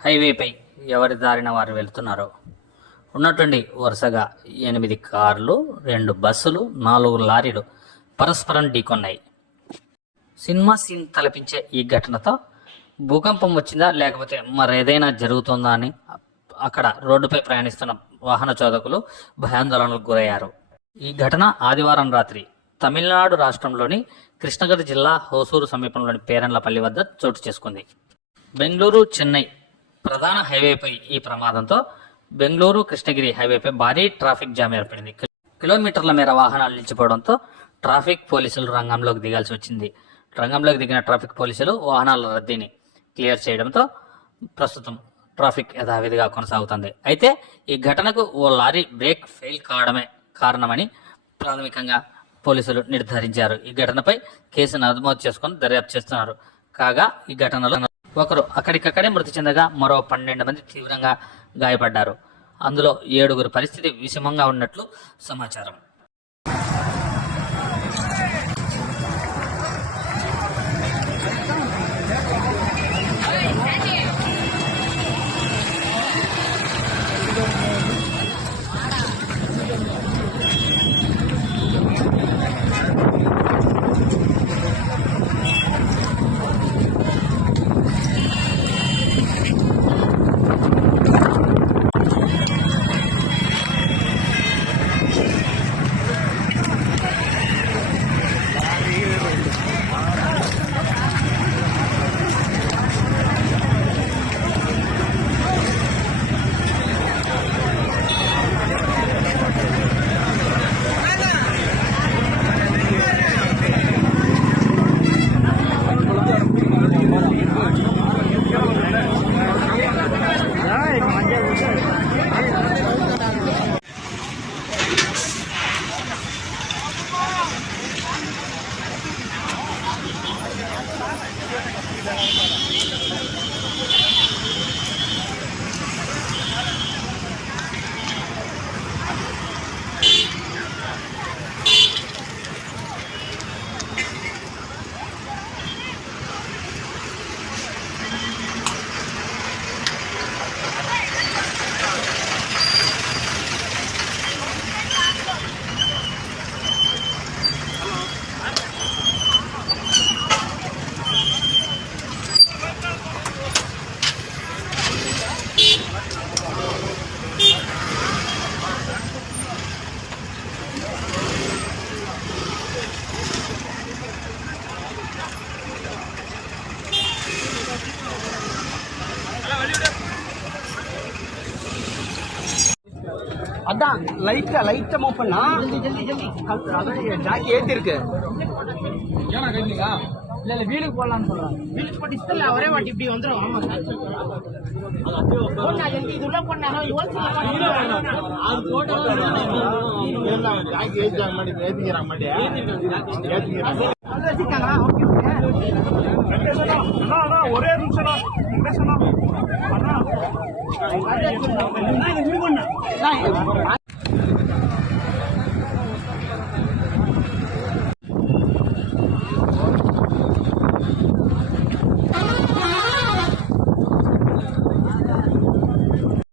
హైవేపై ఎవరి దారిన వారు వెళ్తున్నారో ఉన్నటువంటి వరుసగా 8 కార్లు, 2 బస్సులు, 4 లారీలు పరస్పరం ఢీకొన్నాయి. సినిమా సీన్ తలపించే ఈ ఘటనతో భూకంపం వచ్చిందా లేకపోతే మరేదైనా జరుగుతుందా అని అక్కడ రోడ్డుపై ప్రయాణిస్తున్న వాహన చోదకులు భయాందోళనకు గురయ్యారు. ఈ ఘటన ఆదివారం రాత్రి తమిళనాడు రాష్ట్రంలోని కృష్ణగిరి జిల్లా హోసూరు సమీపంలోని పేరన్లపల్లి వద్ద చోటు చేసుకుంది. బెంగళూరు చెన్నై ప్రధాన హైవేపై ఈ ప్రమాదంతో బెంగళూరు కృష్ణగిరి హైవేపై భారీ ట్రాఫిక్ జామ్ ఏర్పడింది. కిలోమీటర్ల మేర వాహనాలు నిలిచిపోవడంతో ట్రాఫిక్ పోలీసులు రంగంలోకి దిగాల్సి వచ్చింది. రంగంలోకి దిగిన ట్రాఫిక్ పోలీసులు వాహనాల రద్దీని క్లియర్ చేయడంతో ప్రస్తుతం ట్రాఫిక్ యథావిధిగా కొనసాగుతుంది. అయితే ఈ ఘటనకు ఓ లారీ బ్రేక్ ఫెయిల్ కావడమే కారణమని ప్రాథమికంగా పోలీసులు నిర్ధారించారు. ఈ ఘటనపై కేసు నమోదు చేసుకుని దర్యాప్తు చేస్తున్నారు. కాగా ఈ ఘటనలో ఒకరు అక్కడికక్కడే మృతి చెందగా మరో 12 మంది తీవ్రంగా గాయపడ్డారు. అందులో 7గురి పరిస్థితి విషమంగా ఉన్నట్లు సమాచారం. அதான் லைட்டா மூவ் பண்ணா ஜாக்கி ஏத்தி இருக்கு. ஏன்னா கேட்டீங்களா? இல்ல வீலுக்கு போடலாம்னு சொல்றாங்க. வீலுக்கு போட்டு இஷ்டம் இல்ல, ஒரே வாட்டி இப்படி வந்துரும். ஆமா இது உள்ள பண்ணா அது போட்டோ ஜாக்கி ஏத்தி மாட்டி ஏத்திக்கிறாங்க மாட்டி ஏத்திக்கிறாங்க. அது வச்சிட்டாங்களா? ஓகே ஒரே நிமிஷம் பேசணும்.